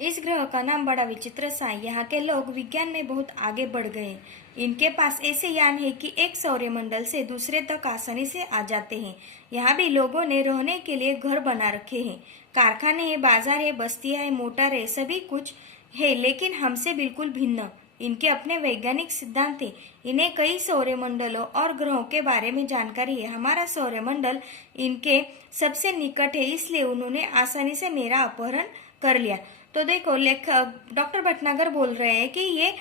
इस ग्रह का नाम बड़ा विचित्र सा है। यहाँ के लोग विज्ञान में बहुत आगे बढ़ गए हैं। इनके पास ऐसे यान है कि एक सौरमंडल से दूसरे तक आसानी से आ जाते हैं। यहाँ भी लोगों ने रहने के लिए घर बना रखे हैं। कारखाने हैं, बाजार है, बस्तियां है, मोटर है, सभी कुछ है, लेकिन हमसे बिल्कुल भिन्न। इनके अपने वैज्ञानिक सिद्धांत है। इन्हें कई सौरमंडलों और ग्रहों के बारे में जानकारी है। हमारा सौरमंडल इनके सबसे निकट है, इसलिए उन्होंने आसानी से मेरा अपहरण कर लिया। तो देखो, लेखक डॉक्टर भटनागर बोल रहे हैं कि ये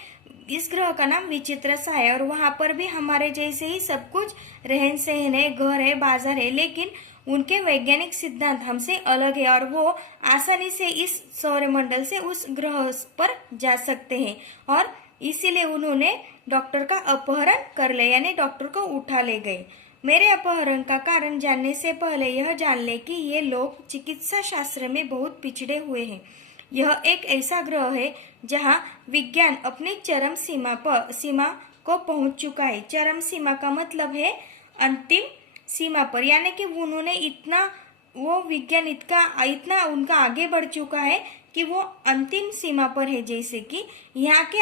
इस ग्रह का नाम विचित्र सा है और वहां पर भी हमारे जैसे ही सब कुछ रहन सहन है, घर है, बाजार है, लेकिन उनके वैज्ञानिक सिद्धांत हमसे अलग है और वो आसानी से इस सौरमंडल से उस ग्रह पर जा सकते हैं और इसीलिए उन्होंने डॉक्टर का अपहरण कर लिया, यानी डॉक्टर को उठा ले गए। मेरे अपहरण का कारण जानने से पहले यह जान ले कि ये लोग चिकित्सा शास्त्र में बहुत पिछड़े हुए हैं। यह एक ऐसा ग्रह है जहां विज्ञान अपनी चरम सीमा को पहुंच चुका है। चरम सीमा का मतलब है अंतिम सीमा पर, यानी कि उन्होंने वो विज्ञान इतना उनका आगे बढ़ चुका है कि वो अंतिम सीमा पर है। जैसे कि यहाँ के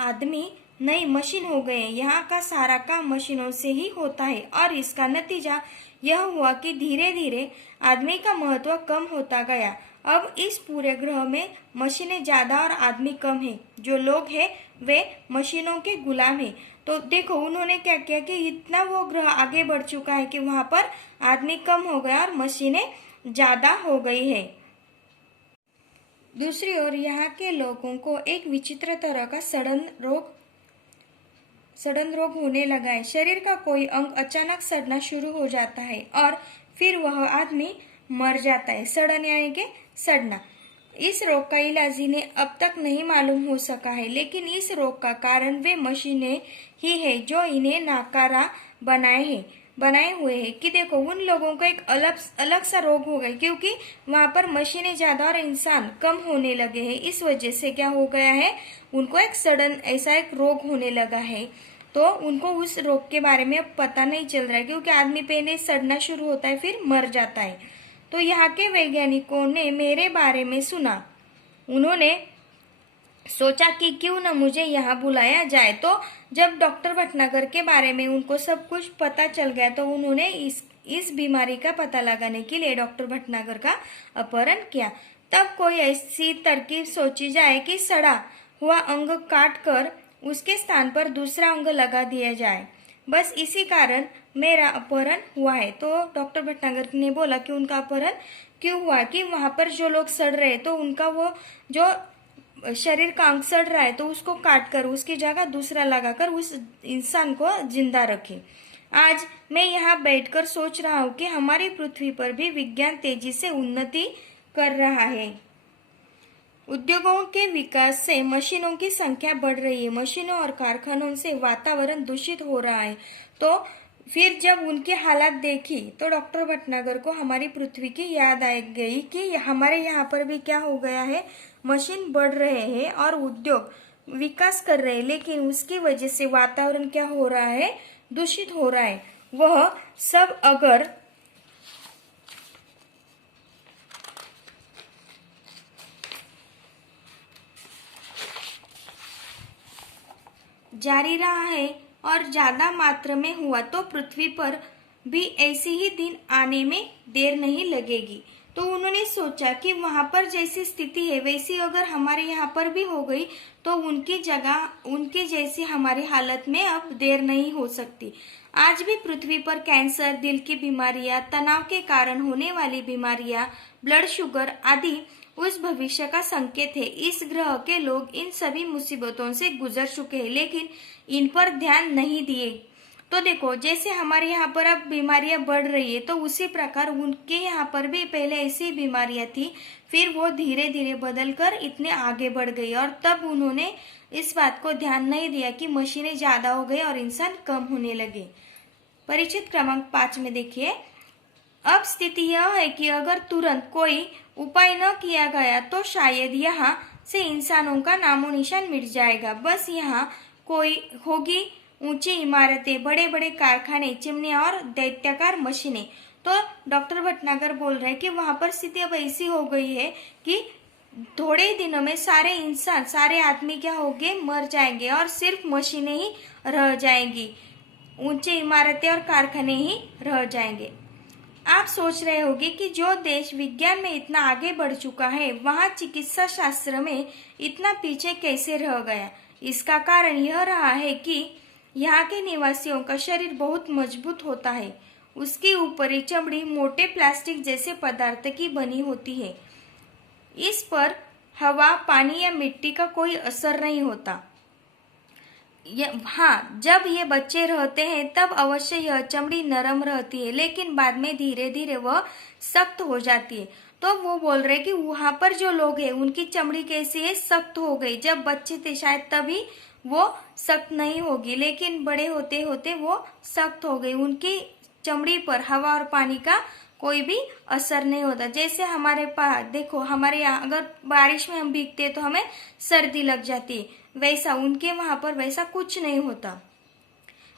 आदमी नई मशीन हो गए हैं। यहाँ का सारा काम मशीनों से ही होता है और इसका नतीजा यह हुआ कि धीरे धीरे आदमी का महत्व कम होता गया। अब इस पूरे ग्रह में मशीनें ज्यादा और आदमी कम है। जो लोग हैं वे मशीनों के गुलाम हैं। तो देखो, उन्होंने क्या किया कि इतना वो ग्रह आगे बढ़ चुका है कि वहां पर आदमी कम हो गया और मशीनें ज्यादा हो गई है। दूसरी ओर यहाँ के लोगों को एक विचित्र तरह का सड़न रोग होने लगा है। शरीर का कोई अंग अचानक सड़ना शुरू हो जाता है और फिर वह आदमी मर जाता है। सड़न यानी कि सड़ना। इस रोग का इलाज इन्हें अब तक नहीं मालूम हो सका है, लेकिन इस रोग का कारण वे मशीनें ही है जो इन्हें नाकारा बनाए हुए हैं। कि देखो, उन लोगों को एक अलग सा रोग हो गया क्योंकि वहां पर मशीनें ज्यादा और इंसान कम होने लगे हैं। इस वजह से क्या हो गया है, उनको एक सडन ऐसा एक रोग होने लगा है। तो उनको उस रोग के बारे में अब पता नहीं चल रहा है क्योंकि आदमी पहले सड़ना शुरू होता है फिर मर जाता है। तो यहाँ के वैज्ञानिकों ने मेरे बारे में सुना। उन्होंने सोचा कि क्यों न मुझे यहाँ बुलाया जाए। तो जब डॉक्टर भटनागर के बारे में उनको सब कुछ पता चल गया तो उन्होंने इस बीमारी का पता लगाने के लिए डॉक्टर भटनागर का अपहरण किया। तब कोई ऐसी तरकीब सोची जाए कि सड़ा हुआ अंग काट कर उसके स्थान पर दूसरा अंग लगा दिया जाए। बस इसी कारण मेरा अपहरण हुआ है। तो डॉक्टर भटनागर ने बोला कि उनका अपहरण क्यों हुआ, कि वहां पर जो लोग सड़ रहे तो उनका वो जो शरीर का अंग सड़ रहा है तो उसको काट कर उसकी जगह दूसरा लगाकर उस इंसान को जिंदा रखे। आज मैं यहाँ बैठकर सोच रहा हूँ कि हमारी पृथ्वी पर भी विज्ञान तेजी से उन्नति कर रहा है। उद्योगों के विकास से मशीनों की संख्या बढ़ रही है। मशीनों और कारखानों से वातावरण दूषित हो रहा है। तो फिर जब उनकी हालत देखी तो डॉक्टर भटनागर को हमारी पृथ्वी की याद आ गई कि हमारे यहाँ पर भी क्या हो गया है, मशीन बढ़ रहे हैं और उद्योग विकास कर रहे हैं, लेकिन उसकी वजह से वातावरण क्या हो रहा है, दूषित हो रहा है। वह सब अगर जारी रहा है और ज्यादा मात्रा में हुआ तो पृथ्वी पर भी ऐसे ही दिन आने में देर नहीं लगेगी। तो उन्होंने सोचा कि वहां पर जैसी स्थिति है वैसी अगर हमारे यहाँ पर भी हो गई तो उनकी जगह उनके जैसी हमारी हालत में अब देर नहीं हो सकती। आज भी पृथ्वी पर कैंसर, दिल की बीमारियां, तनाव के कारण होने वाली बीमारियां, ब्लड शुगर आदि उस भविष्य का संकेत है। इस ग्रह के लोग इन सभी मुसीबतों से गुजर चुके हैं, लेकिन इन पर ध्यान नहीं दिए। तो देखो, जैसे हमारे यहाँ पर अब बीमारियां बढ़ रही है तो उसी प्रकार उनके यहाँ पर भी पहले ऐसी बीमारियां थी, फिर वो धीरे धीरे बदल कर इतने आगे बढ़ गई और तब उन्होंने इस बात को ध्यान नहीं दिया कि मशीनें ज्यादा हो गई और इंसान कम होने लगे। परिचित क्रमांक 5 में देखिए, अब स्थिति यह है कि अगर तुरंत कोई उपाय न किया गया तो शायद यहाँ से इंसानों का नामो निशान मिट जाएगा। बस यहाँ कोई होगी ऊंची इमारतें, बड़े बड़े कारखाने, चिमनियां और दैत्याकार मशीनें। तो डॉक्टर भटनागर बोल रहे हैं कि वहां पर स्थिति अब ऐसी हो गई है कि थोड़े ही दिनों में सारे इंसान, सारे आदमी क्या होंगे, मर जाएंगे और सिर्फ मशीनें ही रह जाएंगी, ऊंची इमारतें और कारखाने ही रह जाएंगे। आप सोच रहे होंगे कि जो देश विज्ञान में इतना आगे बढ़ चुका है वहाँ चिकित्सा शास्त्र में इतना पीछे कैसे रह गया। इसका कारण यह रहा है कि यहाँ के निवासियों का शरीर बहुत मजबूत होता है। उसकी ऊपरी चमड़ी मोटे प्लास्टिक जैसे पदार्थ की बनी होती है। इस पर हवा, पानी या मिट्टी का कोई असर नहीं होता। हाँ, जब ये बच्चे रहते हैं तब अवश्य यह चमड़ी नरम रहती है, लेकिन बाद में धीरे धीरे वह सख्त हो जाती है। तो वो बोल रहे कि वहां पर जो लोग हैं उनकी चमड़ी कैसी है, सख्त हो गई। जब बच्चे थे शायद तभी वो सख्त नहीं होगी, लेकिन बड़े होते होते वो सख्त हो गई। उनकी चमड़ी पर हवा और पानी का कोई भी असर नहीं होता। जैसे हमारे पास देखो, हमारे यहाँ अगर बारिश में हम भीगते हैं तो हमें सर्दी लग जाती है, वैसा उनके वहां पर वैसा कुछ नहीं होता।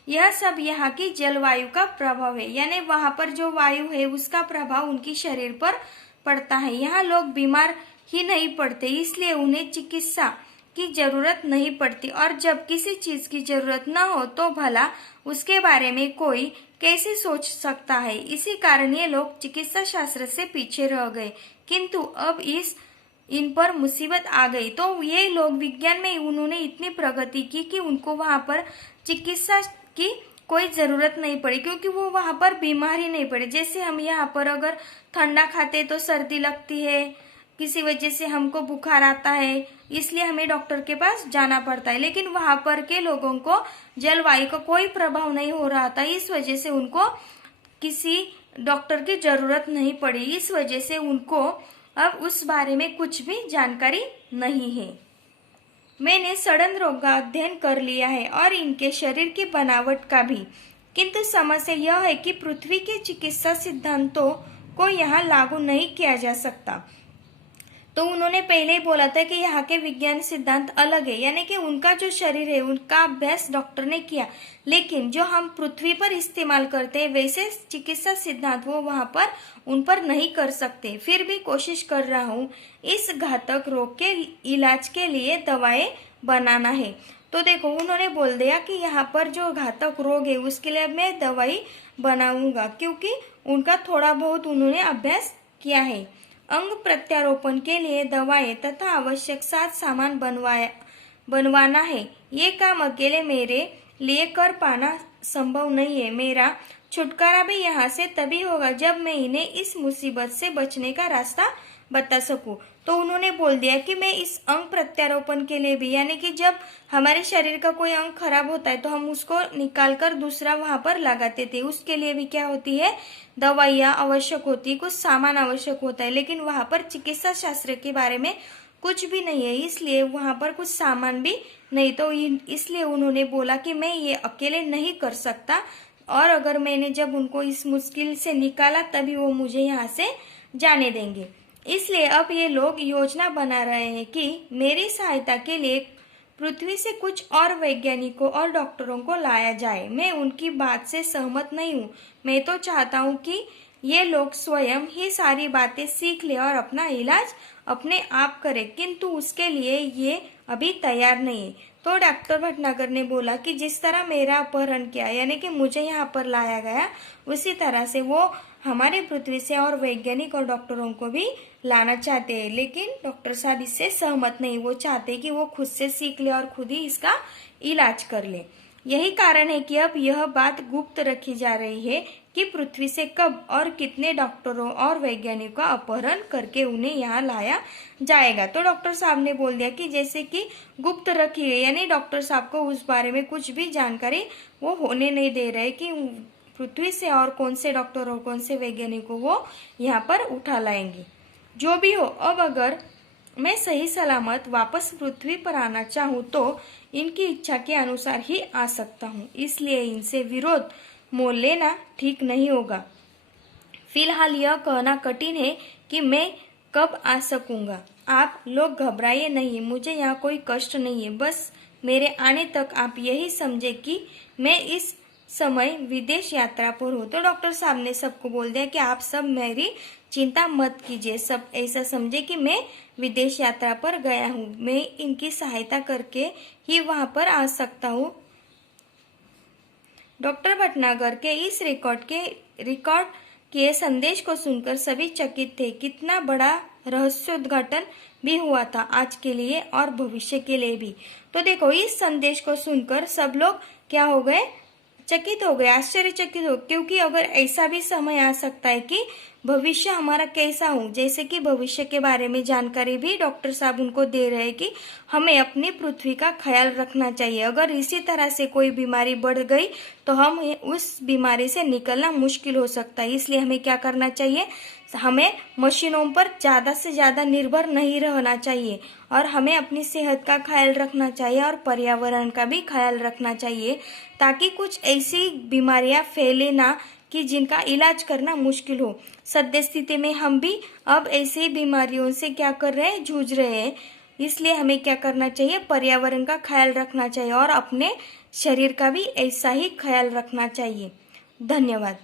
यह सब यहाँ की जलवायु का प्रभाव है, यानी वहां पर जो वायु है उसका प्रभाव उनके शरीर पर पड़ता है। यहाँ लोग बीमार ही नहीं पड़ते, इसलिए उन्हें चिकित्सा की जरूरत नहीं पड़ती। और जब किसी चीज की जरूरत न हो तो भला उसके बारे में कोई कैसे सोच सकता है। इसी कारण ये लोग चिकित्सा शास्त्र से पीछे रह गए। किंतु अब इन पर मुसीबत आ गई तो ये लोग विज्ञान में उन्होंने इतनी प्रगति की कि उनको वहां पर चिकित्सा की कोई जरूरत नहीं पड़ी, क्योंकि वो वहां पर बीमार ही नहीं पड़े। जैसे हम यहाँ पर अगर ठंडा खाते तो सर्दी लगती है, किसी वजह से हमको बुखार आता है, इसलिए हमें डॉक्टर के पास जाना पड़ता है। लेकिन वहां पर के लोगों को जलवायु का कोई प्रभाव नहीं हो रहा था, इस वजह से उनको किसी डॉक्टर की जरूरत नहीं पड़ी। इस वजह से उनको अब उस बारे में कुछ भी जानकारी नहीं है। मैंने सड़न रोग का अध्ययन कर लिया है और इनके शरीर की बनावट का भी, किंतु समस्या यह है कि पृथ्वी के चिकित्सा सिद्धांतों को यहाँ लागू नहीं किया जा सकता। तो उन्होंने पहले ही बोला था कि यहाँ के विज्ञान सिद्धांत अलग है, यानी कि उनका जो शरीर है उनका अभ्यास डॉक्टर ने किया, लेकिन जो हम पृथ्वी पर इस्तेमाल करते हैं वैसे चिकित्सा सिद्धांत वो वहाँ पर उन पर नहीं कर सकते। फिर भी कोशिश कर रहा हूँ इस घातक रोग के इलाज के लिए दवाएं बनाना है। तो देखो, उन्होंने बोल दिया कि यहाँ पर जो घातक रोग है उसके लिए मैं दवाई बनाऊंगा, क्योंकि उनका थोड़ा बहुत उन्होंने अभ्यास किया है। अंग प्रत्यारोपण के लिए दवाएं तथा आवश्यक सामान बनवाना है। ये काम अकेले मेरे लिए कर पाना संभव नहीं है। मेरा छुटकारा भी यहाँ से तभी होगा जब मैं इन्हें इस मुसीबत से बचने का रास्ता बता सकूं। तो उन्होंने बोल दिया कि मैं इस अंग प्रत्यारोपण के लिए भी, यानी कि जब हमारे शरीर का कोई अंग खराब होता है तो हम उसको निकाल कर दूसरा वहां पर लगाते थे, उसके लिए भी क्या होती है, दवाइयाँ आवश्यक होती है, कुछ सामान आवश्यक होता है। लेकिन वहां पर चिकित्सा शास्त्र के बारे में कुछ भी नहीं है, इसलिए वहां पर कुछ सामान भी नहीं। तो इसलिए उन्होंने बोला कि मैं ये अकेले नहीं कर सकता, और अगर मैंने जब उनको इस मुश्किल से निकाला तभी वो मुझे यहाँ से जाने देंगे। इसलिए अब ये लोग योजना बना रहे हैं कि मेरी सहायता के लिए पृथ्वी से कुछ और वैज्ञानिकों और डॉक्टरों को लाया जाए। मैं उनकी बात से सहमत नहीं हूँ। मैं तो चाहता हूँ कि ये लोग स्वयं ही सारी बातें सीख ले और अपना इलाज अपने आप करें, किंतु उसके लिए ये अभी तैयार नहीं है। तो डॉक्टर भटनागर ने बोला कि जिस तरह मेरा अपहरण किया, यानी कि मुझे यहाँ पर लाया गया, उसी तरह से वो हमारे पृथ्वी से और वैज्ञानिक और डॉक्टरों को भी लाना चाहते हैं। लेकिन डॉक्टर साहब इससे सहमत नहीं, वो चाहते कि वो खुद से सीख ले और खुद ही इसका इलाज कर ले। यही कारण है कि अब यह बात गुप्त रखी जा रही है कि पृथ्वी से कब और कितने डॉक्टरों और वैज्ञानिकों का अपहरण करके उन्हें यहाँ लाया जाएगा। तो डॉक्टर साहब ने बोल दिया कि जैसे कि गुप्त रखी है, यानी डॉक्टर साहब को उस बारे में कुछ भी जानकारी वो होने नहीं दे रहे कि पृथ्वी से और कौन से डॉक्टर और कौन से वैज्ञानिकों वो यहाँ पर उठा लाएंगे। जो भी हो, अब अगर मैं सही सलामत वापस पृथ्वी पर आना चाहूँ तो इनकी इच्छा के अनुसार ही आ सकता हूँ, इसलिए इनसे विरोध मोल लेना ठीक नहीं होगा। फिलहाल यह कहना कठिन है कि मैं कब आ सकूंगा। आप लोग घबराइए नहीं, मुझे यहाँ कोई कष्ट नहीं है। बस मेरे आने तक आप यही समझे कि मैं इस समय विदेश यात्रा पर हूँ। तो डॉक्टर साहब ने सबको बोल दिया कि आप सब मेरी चिंता मत कीजिए, सब ऐसा समझे कि मैं विदेश यात्रा पर गया हूँ, मैं इनकी सहायता करके ही वहाँ पर आ सकता हूँ। डॉक्टर भटनागर के इस रिकॉर्ड किए संदेश को सुनकर सभी चकित थे। कितना बड़ा रहस्योद्घाटन भी हुआ था आज के लिए और भविष्य के लिए भी। तो देखो, इस संदेश को सुनकर सब लोग क्या हो गए, चकित हो गए, आश्चर्यचकित हो, क्योंकि अगर ऐसा भी समय आ सकता है कि भविष्य हमारा कैसा हो, जैसे कि भविष्य के बारे में जानकारी भी डॉक्टर साहब उनको दे रहे हैं कि हमें अपनी पृथ्वी का ख्याल रखना चाहिए। अगर इसी तरह से कोई बीमारी बढ़ गई तो हम उस बीमारी से निकलना मुश्किल हो सकता है। इसलिए हमें क्या करना चाहिए, हमें मशीनों पर ज़्यादा से ज़्यादा निर्भर नहीं रहना चाहिए और हमें अपनी सेहत का ख्याल रखना चाहिए और पर्यावरण का भी ख्याल रखना चाहिए, ताकि कुछ ऐसी बीमारियां फैले ना कि जिनका इलाज करना मुश्किल हो। सद्य स्थिति में हम भी अब ऐसी बीमारियों से क्या कर रहे हैं, जूझ रहे हैं। इसलिए हमें क्या करना चाहिए, पर्यावरण का ख्याल रखना चाहिए और अपने शरीर का भी ऐसा ही ख्याल रखना चाहिए। धन्यवाद।